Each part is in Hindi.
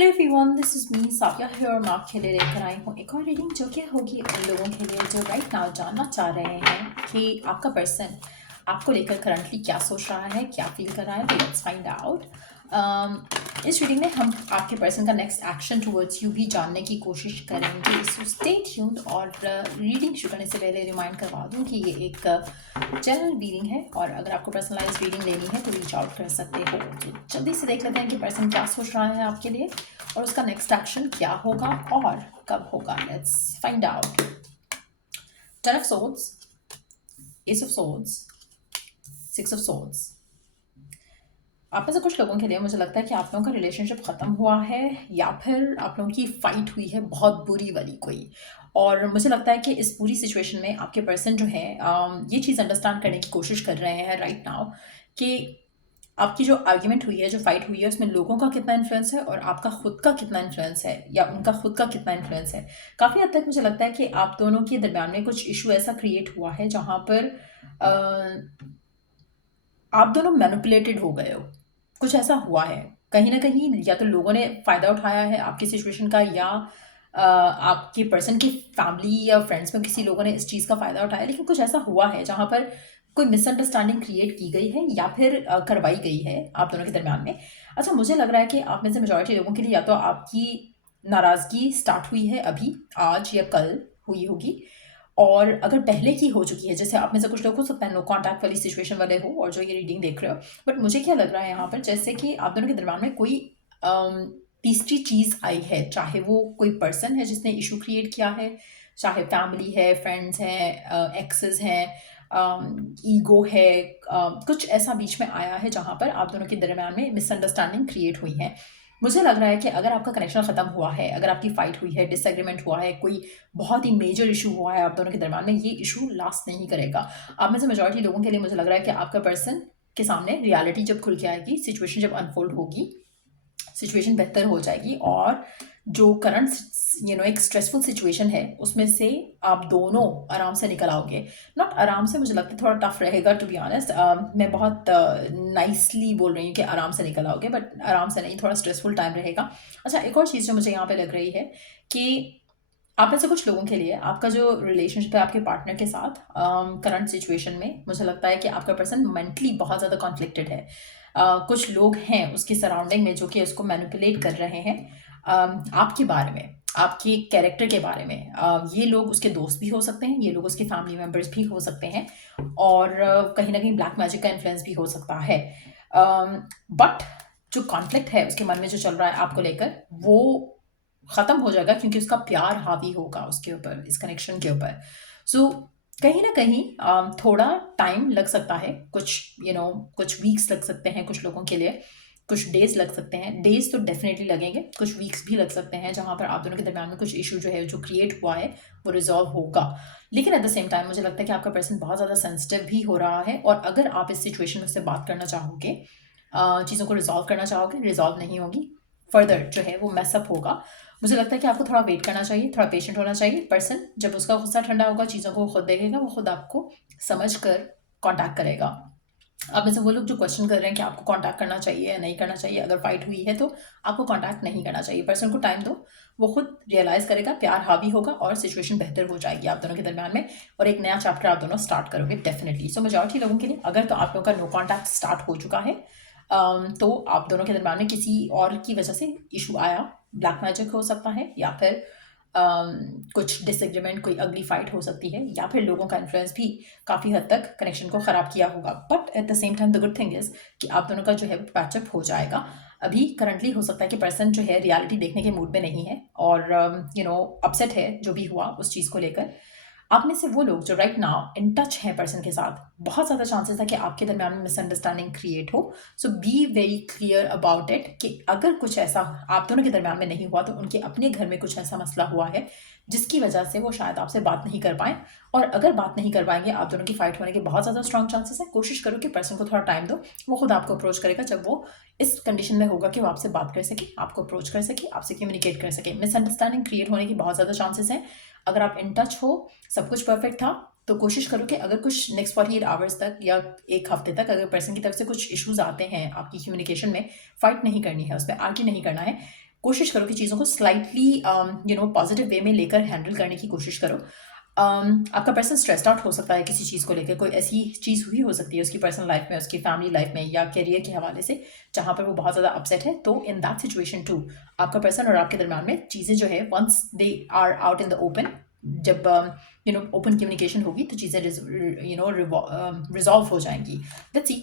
Hello everyone, this is me Safia है और मैं आपके लिए लेकर आई हूँ एक और रीडिंग जो कि होगी उन लोगों के लिए जो राइट नाउ जानना चाह रहे हैं कि आपका पर्सन आपको लेकर करंटली क्या सोच रहा है, क्या फील कर रहा है। Let's find out. इस रीडिंग में हम आपके पर्सन का नेक्स्ट एक्शन टुवर्ड्स यू भी जानने की कोशिश करेंगे। So stay tuned. और रीडिंग शुरू करने से पहले रिमाइंड करवा दूँ कि ये एक जनरल रीडिंग है और अगर आपको पर्सनलाइज रीडिंग लेनी है तो रीच आउट कर सकते हो। तो जल्दी से देख लेते हैं कि पर्सन क्या सोच रहा है आपके लिए और उसका नेक्स्ट एक्शन क्या होगा और कब होगा। Let's find out. Ten of swords, S of swords, six of swords. आप में से कुछ लोगों के लिए मुझे लगता है कि आप लोगों का रिलेशनशिप ख़त्म हुआ है या फिर आप लोगों की फ़ाइट हुई है बहुत बुरी वाली कोई। और मुझे लगता है कि इस पूरी सिचुएशन में आपके पर्सन जो है ये चीज़ अंडरस्टैंड करने की कोशिश कर रहे हैं राइट नाउ कि आपकी जो आर्ग्यूमेंट हुई है, जो फाइट हुई है, उसमें लोगों का कितना इन्फ्लुएंस है और आपका खुद का कितना इन्फ्लुएंस है या उनका खुद का कितना इन्फ्लुएंस है। काफ़ी हद तक मुझे लगता है कि आप दोनों के दरमियान में कुछ इशू ऐसा क्रिएट हुआ है जहाँ पर आप दोनों मैनिपुलेटेड हो गए हो। कुछ ऐसा हुआ है कहीं ना कहीं, या तो लोगों ने फ़ायदा उठाया है आपकी सिचुएशन का या आपके पर्सन की फैमिली या फ्रेंड्स में किसी लोगों ने इस चीज़ का फ़ायदा उठाया। लेकिन कुछ ऐसा हुआ है जहाँ पर कोई मिसअंडरस्टैंडिंग क्रिएट की गई है या फिर करवाई गई है आप दोनों के दरमियान में। अच्छा, मुझे लग रहा है कि आप में से मेजॉरिटी लोगों के लिए या तो आपकी नाराज़गी स्टार्ट हुई है अभी, आज या कल हुई होगी। और अगर पहले की हो चुकी है, जैसे आप में से कुछ लोग हो सकता है नो कॉन्टैक्ट वाली सिचुएशन वाले हो और जो ये रीडिंग देख रहे हो, बट मुझे क्या लग रहा है यहाँ पर जैसे कि आप दोनों के दरमियान में कोई तीसरी चीज़ आई है, चाहे वो कोई पर्सन है जिसने इशू क्रिएट किया है, चाहे फैमिली है, फ्रेंड्स हैं, एक्सेस हैं, ईगो है, कुछ ऐसा बीच में आया है जहाँ पर आप दोनों के दरमियान में मिसअंडरस्टैंडिंग क्रिएट हुई है। मुझे लग रहा है कि अगर आपका कनेक्शन ख़त्म हुआ है, अगर आपकी फ़ाइट हुई है, डिसएग्रीमेंट हुआ है, कोई बहुत ही मेजर इशू हुआ है आप दोनों के दरमियान में, ये इशू लास्ट नहीं करेगा। आप में से मेजॉरिटी लोगों के लिए मुझे लग रहा है कि आपका पर्सन के सामने रियलिटी जब खुल के आएगी, सिचुएशन जब अनफोल्ड होगी, सिचुएशन बेहतर हो जाएगी और जो करंट एक स्ट्रेसफुल सिचुएशन है उसमें से आप दोनों आराम से निकल आओगे। नॉट आराम से, मुझे लगता है थोड़ा टफ रहेगा टू बी ऑनेस्ट। मैं बहुत नाइसली बोल रही हूँ कि आराम से निकल आओगे, बट आराम से नहीं, थोड़ा स्ट्रेसफुल टाइम रहेगा। अच्छा, एक और चीज़ जो मुझे यहाँ पे लग रही है कि आप में से कुछ लोगों के लिए आपका जो रिलेशनशिप है आपके पार्टनर के साथ करंट सिचुएशन में, मुझे लगता है कि आपका पर्सन मेंटली बहुत ज़्यादा कॉन्फ्लिक्टेड है। कुछ लोग हैं उसकी सराउंडिंग में जो कि उसको मैनिपुलेट कर रहे हैं आपके बारे में, आपके कैरेक्टर के बारे में। ये लोग उसके दोस्त भी हो सकते हैं, ये लोग उसके फैमिली मेम्बर्स भी हो सकते हैं और कहीं ना कहीं ब्लैक मैजिक का इन्फ्लुएंस भी हो सकता है। बट जो कॉन्फ्लिक्ट है उसके मन में जो चल रहा है आपको लेकर, वो ख़त्म हो जाएगा क्योंकि उसका प्यार हावी होगा उसके ऊपर, इस कनेक्शन के ऊपर। सो कहीं ना कहीं थोड़ा टाइम लग सकता है, कुछ कुछ वीक्स लग सकते हैं कुछ लोगों के लिए, कुछ डेज लग सकते हैं। डेज तो डेफिनेटली लगेंगे, कुछ वीक्स भी लग सकते हैं जहाँ पर आप दोनों के दरमियान में कुछ इशू जो है, जो क्रिएट हुआ है, वो रिजॉल्व होगा। लेकिन एट द सेम टाइम मुझे लगता है कि आपका पर्सन बहुत ज़्यादा सेंसिटिव भी हो रहा है और अगर आप इस सिचुएशन में से बात करना चाहोगे, चीज़ों को रिजॉल्व करना चाहोगे, रिजॉल्व नहीं होगी, फर्दर जो है वो मैसअप होगा। मुझे लगता है कि आपको थोड़ा वेट करना चाहिए, थोड़ा पेशेंट होना चाहिए। पर्सन जब उसका गुस्सा ठंडा होगा, चीज़ों को खुद देखेगा, वो खुद आपको समझ कर कॉन्टैक्ट करेगा। आप में से वो लोग जो क्वेश्चन कर रहे हैं कि आपको कॉन्टैक्ट करना चाहिए या नहीं करना चाहिए, अगर फाइट हुई है तो आपको कॉन्टैक्ट नहीं करना चाहिए। पर्सन को टाइम दो, वो खुद रियलाइज़ करेगा, प्यार हावी होगा और सिचुएशन बेहतर हो जाएगी आप दोनों के दरमियान में और एक नया चैप्टर आप दोनों स्टार्ट करोगे डेफिनेटली। सो मेजॉरिटी लोगों के लिए अगर तो आप लोगों का नो कॉन्टैक्ट स्टार्ट हो चुका है, तो आप दोनों के दरमियान में किसी और की वजह से इशू आया, ब्लैक मैजिक हो सकता है या फिर कुछ डिसएग्रीमेंट, कोई अगली फाइट हो सकती है या फिर लोगों का इन्फ्लुएंस भी काफ़ी हद तक कनेक्शन को ख़राब किया होगा। But at the same time the good thing is कि आप दोनों का जो है पैचअप हो जाएगा। अभी करंटली हो सकता है कि पर्सन जो है रियलिटी देखने के मूड में नहीं है और अपसेट है जो भी हुआ उस चीज़ को लेकर। आप में से वो लोग जो राइट नाउ इन टच हैं पर्सन के साथ, बहुत ज़्यादा चांसेस है कि आपके दरमियान में मिसअंडरस्टैंडिंग क्रिएट हो। So be very clear about it कि अगर कुछ ऐसा आप दोनों के दरमियान में नहीं हुआ तो उनके अपने घर में कुछ ऐसा मसला हुआ है जिसकी वजह से वो शायद आपसे बात नहीं कर पाएँ। और अगर बात नहीं कर पाएंगे, आप दोनों की फाइट होने के बहुत ज़्यादा स्ट्रॉन्ग चांसेस है। कोशिश करो कि पर्सन को थोड़ा टाइम दो, वो खुद आपको अप्रोच करेगा जब वो इस कंडीशन में होगा कि वो आपसे बात कर सके, आपको अप्रोच कर सके, आपसे कम्युनिकेट कर सके। मिसअंडरस्टैंडिंग क्रिएट होने की बहुत ज़्यादा चांसेस हैं। अगर आप इन टच हो, सब कुछ परफेक्ट था, तो कोशिश करो कि अगर कुछ नेक्स्ट 48 आवर्स तक या एक हफ्ते तक अगर पर्सन की तरफ से कुछ इश्यूज आते हैं आपकी कम्युनिकेशन में, फाइट नहीं करनी है, उस पर आर्ग्यू नहीं करना है। कोशिश करो कि चीज़ों को स्लाइटली पॉजिटिव वे में लेकर हैंडल करने की कोशिश करो। आपका पर्सन स्ट्रेस्ड आउट हो सकता है किसी चीज़ को लेकर, कोई ऐसी चीज़ हुई हो सकती है उसकी पर्सनल लाइफ में, उसकी फैमिली लाइफ में या करियर के हवाले से, जहाँ पर वो बहुत ज़्यादा अपसेट है। तो इन दैट सिचुएशन टू आपका पर्सन और आपके दरम्यान में चीज़ें जो है once they are out in the open, जब ओपन कम्युनिकेशन होगी तो चीज़ें रिजॉल्व हो जाएंगी। लेट्स सी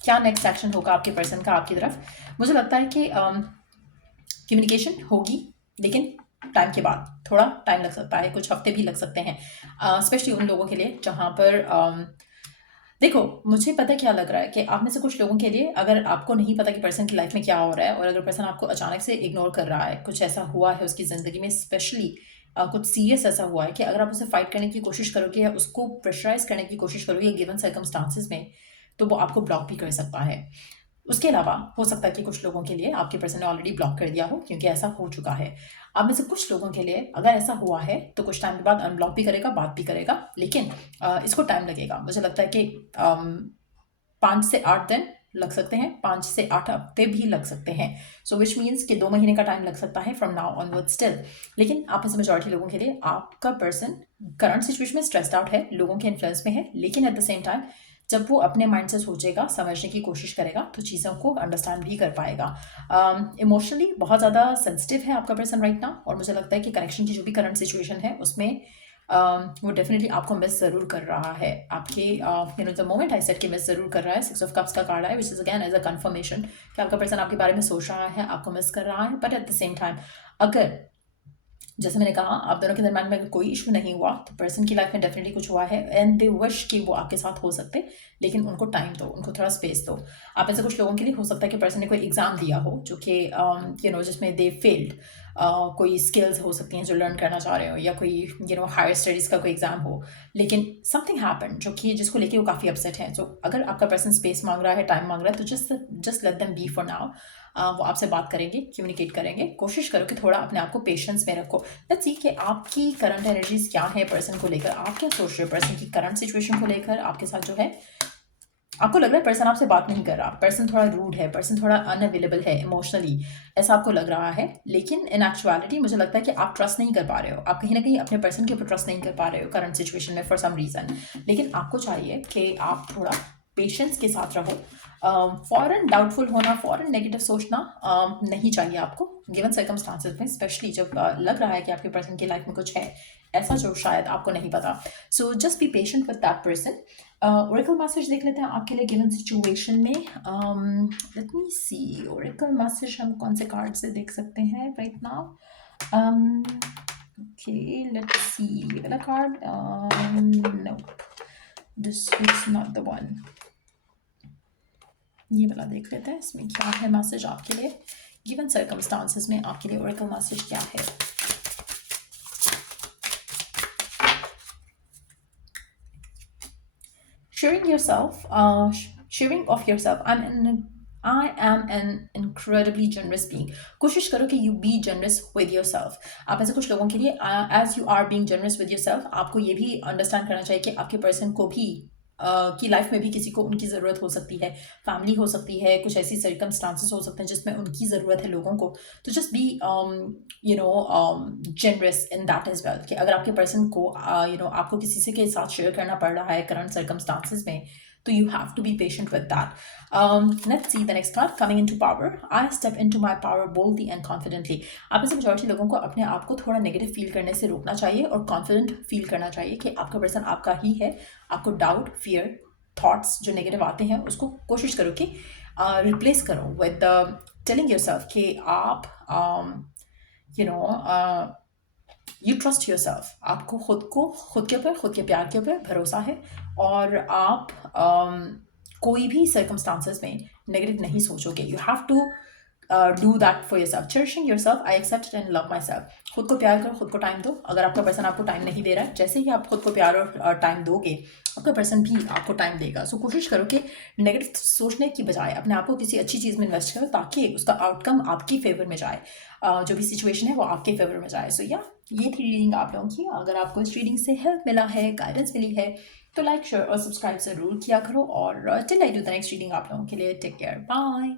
क्या नेक्स्ट एक्शन होगा आपके पर्सन का आपकी तरफ। मुझे लगता है कि कम्युनिकेशन होगी, लेकिन टाइम के बाद थोड़ा टाइम लग सकता है, कुछ हफ्ते भी लग सकते हैं, स्पेशली उन लोगों के लिए जहाँ पर देखो, मुझे पता क्या लग रहा है कि आप में से कुछ लोगों के लिए, अगर आपको नहीं पता कि पर्सन की लाइफ में क्या हो रहा है और अगर पर्सन आपको अचानक से इग्नोर कर रहा है, कुछ ऐसा हुआ है उसकी ज़िंदगी में, स्पेशली कुछ सीरियस ऐसा हुआ है कि अगर आप उसे फाइट करने की कोशिश करोगे या उसको प्रेशराइज करने की कोशिश करोगे गिवन सर्कमस्टांसिस में, तो वो आपको ब्लॉक भी कर सकता है। उसके अलावा हो सकता है कि कुछ लोगों के लिए आपके पर्सन ने ऑलरेडी ब्लॉक कर दिया हो, क्योंकि ऐसा हो चुका है। आप में से कुछ लोगों के लिए अगर ऐसा हुआ है तो कुछ टाइम के बाद अनब्लॉक भी करेगा, बात भी करेगा, लेकिन इसको टाइम लगेगा। मुझे लगता है कि 5 से 8 दिन लग सकते हैं, 5 से 8 हफ्ते भी लग सकते हैं। सो विच मीन्स कि 2 महीने का टाइम लग सकता है फ्रॉम नाउ ऑनवर्ड स्टिल। लेकिन आप में से मेजॉरिटी लोगों के लिए आपका पर्सन करंट सिचुएशन में स्ट्रेस्ड आउट है, लोगों के इन्फ्लुएंस में है, लेकिन एट द सेम टाइम जब वो अपने माइंड से सोचेगा, समझने की कोशिश करेगा, तो चीज़ों को अंडरस्टैंड भी कर पाएगा। इमोशनली बहुत ज़्यादा सेंसिटिव है आपका पर्सन राइट नाउ, और मुझे लगता है कि कनेक्शन की जो भी करंट सिचुएशन है उसमें वो डेफिनेटली आपको मिस ज़रूर कर रहा है। आपके द मोमेंट आई सेड कि मिस ज़रूर कर रहा है, 6 ऑफ कप्स का कार्ड है, which is again as a confirmation कि आपका पर्सन आपके बारे में सोच रहा है, आपको मिस कर रहा है। But at the same time, अगर जैसे मैंने कहा आप दोनों के दरम्यान में अगर कोई इशू नहीं हुआ तो पर्सन की लाइफ में डेफिनेटली कुछ हुआ है एंड दे विश कि वो आपके साथ हो सकते, लेकिन उनको टाइम दो, उनको थोड़ा स्पेस दो। आप ऐसे कुछ लोगों के लिए हो सकता है कि पर्सन ने कोई एग्जाम दिया हो जो कि जिसमें दे फेल्ड, कोई स्किल्स हो सकती हैं जो लर्न करना चाह रहे हो, या कोई हायर स्टडीज़ का कोई एग्जाम हो, लेकिन समथिंग हैपन जो कि जिसको लेके वो काफ़ी अपसेट हैं। तो अगर आपका पर्सन स्पेस मांग रहा है, टाइम मांग रहा है, तो just let them be for now. वो आपसे बात करेंगे, कम्युनिकेट करेंगे। कोशिश करो कि थोड़ा अपने आप को पेशेंस में रखो। लेट्स सी कि आपकी करंट एनर्जीज क्या है पर्सन को लेकर, आप क्या सोच रहे हो पर्सन की करंट सिचुएशन को लेकर, आपके साथ जो है आपको लग रहा है पर्सन आपसे बात नहीं कर रहा, पर्सन थोड़ा रूड है, पर्सन थोड़ा अनअवेलेबल है इमोशनली, ऐसा आपको लग रहा है। लेकिन इन एक्चुअलिटी मुझे लगता है कि आप ट्रस्ट नहीं कर पा रहे हो, आप कहीं ना कहीं अपने पर्सन के ऊपर ट्रस्ट नहीं कर पा रहे हो करंट सिचुएशन में फॉर सम रीज़न। लेकिन आपको चाहिए कि आप थोड़ा पेशेंस के साथ रहो। फॉरन डाउटफुल होना, फॉरन नेगेटिव सोचना नहीं चाहिए आपको गिवन सर्कमस्टांसेस में, स्पेशली जब लग रहा है कि आपके पर्सन की लाइफ में कुछ है ऐसा जो शायद आपको नहीं पता। So just be patient with that person. Oracle message देख लेते हैं आपके लिए गिवन सिचुएशन में। Let me see oracle message हम कौन से कार्ड से देख सकते हैं right now. Okay let's see, ये वाला card, no this is not the one. ये वाला देख लेते हैं, इसमें क्या है मैसेज आपके लिए गिवन सर्कमस्टांसेस में, आपके लिए ओरेकल मैसेज क्या है। Sharing of yourself. I am an incredibly generous being. कोशिश करो कि you be generous with yourself. आप ऐसे कुछ लोगों के लिए as you are being generous with yourself, आपको ये भी अंडरस्टैंड करना चाहिए कि आपके पर्सन को भी की लाइफ में भी किसी को उनकी ज़रूरत हो सकती है, फैमिली हो सकती है, कुछ ऐसी सर्कमस्टांसेस हो सकते हैं जिसमें उनकी ज़रूरत है लोगों को। तो just be generous in that as well, कि अगर आपके पर्सन को आपको किसी से के साथ शेयर करना पड़ रहा है करंट सर्कमस्टांसेस में, तो you have to be patient with that. Let's see the next card coming into power. I step into my power boldly and confidently. आप में से मेजॉरिटी लोगों को अपने आप को थोड़ा नेगेटिव फील करने से रोकना चाहिए और कॉन्फिडेंट फील करना चाहिए कि आपका पर्सन आपका ही है। आपको डाउट, फियर, थॉट्स जो नेगेटिव आते हैं उसको कोशिश करो कि रिप्लेस करो विद टेलिंग योरसेल्फ कि आप यू ट्रस्ट योर सेल्फ। आपको खुद के ऊपर, खुद के प्यार के ऊपर भरोसा है, और आप कोई भी सर्कमस्टांसेस में नेगेटिव नहीं सोचोगे। You have to do that for yourself. Cherishing yourself, I accept and love my self. खुद को प्यार करो, खुद को टाइम दो। अगर आपका पर्सन आपको टाइम नहीं दे रहा है, जैसे ही आप खुद को प्यार और टाइम दोगे, आपका पर्सन भी आपको टाइम देगा। सो कोशिश करो कि नेगेटिव सोचने की बजाय अपने आप को किसी अच्छी चीज़ में इन्वेस्ट करो, ताकि उसका आउटकम आपकी फेवर में जाए, जो भी सिचुएशन है वो आपके फेवर में जाए। सो ये थी रीडिंग आप लोगों की। अगर आपको इस रीडिंग से हेल्प मिला है, गाइडेंस मिली है, तो लाइक, शेयर और सब्सक्राइब ज़रूर किया करो। और till I do the next reading आप लोगों के लिए टेक केयर, बाय।